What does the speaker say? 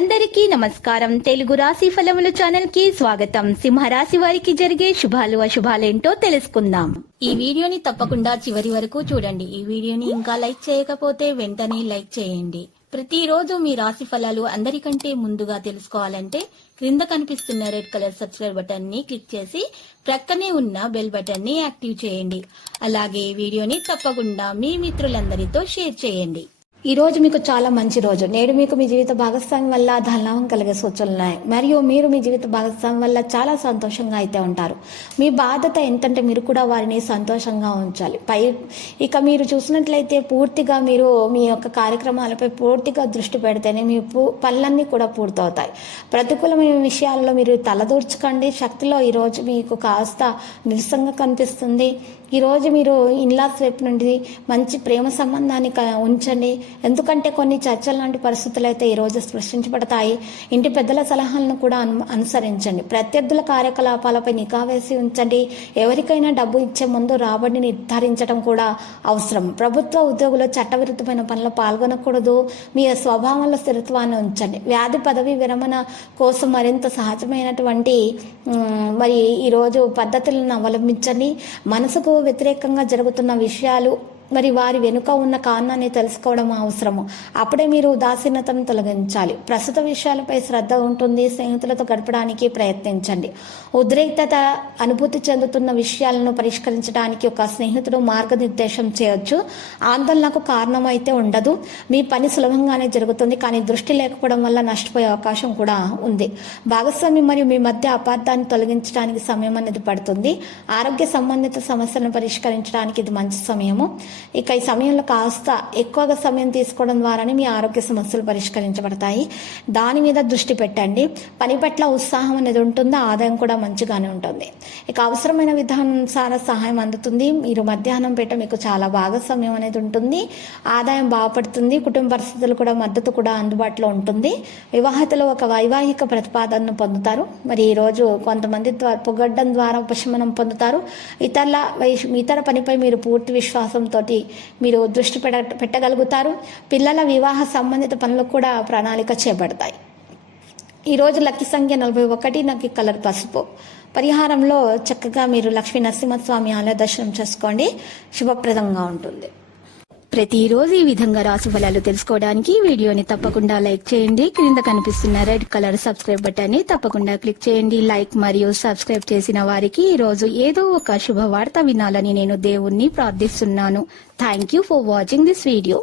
అందరికీ నమస్కారం. తెలుగు రాశి ఫలముల ఛానల్ కి స్వాగతం. సింహరాశి వారికి జరిగే శుభాలు అశుభాలేంటో తెలుసుకుందాం. ఈ వీడియోని తప్పకుండా చివరి వరకు చూడండి. ఈ వీడియోని ఇంకా లైక్ చేయకపోతే వెంటనే లైక్ చేయండి. ప్రతిరోజు మీ రాశి ఫలాలు అందరికంటే ముందుగా తెలుసుకోవాలంటే క్రింద కనిపిస్తున్న రెడ్ కలర్ సబ్స్క్రైబ్ బటన్ ని క్లిక్ చేసి ప్రక్కనే ఉన్న బెల్ బటన్ ని యాక్టివ్ చేయండి. అలాగే ఈ వీడియోని తప్పకుండా మీ మిత్రులందరితో షేర్ చేయండి. ఈ రోజు మీకు చాలా మంచి రోజు. నేడు మీకు మీ జీవిత భాగస్వామి వల్ల ధనలాభం కలిగే సూచనలు ఉన్నాయి. మరియు మీరు మీ జీవిత భాగస్వామి వల్ల చాలా సంతోషంగా అయితే ఉంటారు. మీ బాధ్యత ఏంటంటే మీరు కూడా వారిని సంతోషంగా ఉంచాలి. ఇక మీరు చూసినట్లయితే పూర్తిగా మీరు మీ యొక్క కార్యక్రమాలపై పూర్తిగా దృష్టి పెడితేనే మీ పనులన్నీ కూడా పూర్తవుతాయి. ప్రతికూలమైన విషయాల్లో మీరు తలదూర్చకండి. శక్తిలో ఈరోజు మీకు కాస్త నిరసంగా కనిపిస్తుంది. ఈరోజు మీరు ఇన్లాస్ వైపు నుండి మంచి ప్రేమ సంబంధాన్ని ఉంచండి. ఎందుకంటే కొన్ని చర్చల లాంటి పరిస్థితులు అయితే ఈరోజు స్పృశించబడతాయి. ఇంటి పెద్దల సలహాలను కూడా అనుసరించండి. ప్రత్యర్థుల కార్యకలాపాలపై నిఘా వేసి ఉంచండి. ఎవరికైనా డబ్బు ఇచ్చే ముందు రాబడిని నిర్ధారించడం కూడా అవసరం. ప్రభుత్వ ఉద్యోగులు చట్టవిరుద్ధమైన పనులు పాల్గొనకూడదు. మీ స్వభావంలో స్థిరత్వాన్ని ఉంచండి. వ్యాధి పదవి విరమణ కోసం మరింత సహజమైనటువంటి ఈరోజు పద్ధతులను అవలంబించండి. మనసుకు వ్యతిరేకంగా జరుగుతున్న విషయాలు వారి వెనుక ఉన్న కారణాన్ని తెలుసుకోవడం అవసరము. అప్పుడే మీరు ఉదాసీనతను తొలగించాలి. ప్రస్తుత విషయాలపై శ్రద్ధ ఉంటుంది. స్నేహితులతో గడపడానికి ప్రయత్నించండి. ఉద్రిక్తత అనుభూతి చెందుతున్న విషయాలను పరిష్కరించడానికి ఒక స్నేహితుడు మార్గనిర్దేశం చేయొచ్చు. ఆందోళనకు కారణం అయితే ఉండదు. మీ పని సులభంగానే జరుగుతుంది. కానీ దృష్టి లేకపోవడం వల్ల నష్టపోయే అవకాశం కూడా ఉంది. భాగస్వామి మరియు మీ మధ్య అపార్థాన్ని తొలగించడానికి సమయం అనేది పడుతుంది. ఆరోగ్య సంబంధిత సమస్యలను పరిష్కరించడానికి ఇది మంచి సమయము. ఇక ఈ సమయంలో కాస్త ఎక్కువగా సమయం తీసుకోవడం ద్వారానే మీ ఆరోగ్య సమస్యలు పరిష్కరించబడతాయి. దాని మీద దృష్టి పెట్టండి. పని పట్ల ఉత్సాహం అనేది ఉంటుంది. ఆదాయం కూడా మంచిగానే ఉంటుంది. ఇక అవసరమైన విధానానుసార సహాయం అందుతుంది. మీరు మధ్యాహ్నం పూట మీకు చాలా బాగా సమయం అనేది ఉంటుంది. ఆదాయం బాగుపడుతుంది. కుటుంబ పరిస్థితులు కూడా మద్దతు కూడా అందుబాటులో ఉంటుంది. వివాహితలో ఒక వైవాహిక ప్రతిపాదనను పొందుతారు. ఈరోజు కొంతమంది పొగడ్డం ద్వారా ఉపశమనం పొందుతారు. ఇతర పనిపై మీరు పూర్తి విశ్వాసంతో మీరు దృష్టి పెట్టగలుగుతారు. పిల్లల వివాహ సంబంధిత పనులు కూడా ప్రణాళిక చేపడతాయి. ఈరోజు లక్కీ సంఖ్య 41. లక్కీ కలర్ పసుపు. పరిహారంలో చక్కగా మీరు లక్ష్మీ నరసింహస్వామి ఆలయ దర్శనం చేసుకోండి. శుభప్రదంగా ఉంటుంది. ప్రతిరోజు ఈ విధంగా రాశి ఫలాలు తెలుసుకోవడానికి వీడియోని తప్పకుండా లైక్ చేయండి. క్రింద కనిపిస్తున్న రెడ్ కలర్ సబ్స్క్రైబ్ బటన్ ని తప్పకుండా క్లిక్ చేయండి. లైక్ మరియు సబ్స్క్రైబ్ చేసిన వారికి ఈ రోజు ఏదో ఒక శుభవార్త వినాలని నేను దేవుణ్ణి ప్రార్థిస్తున్నాను. Thank you for watching this video.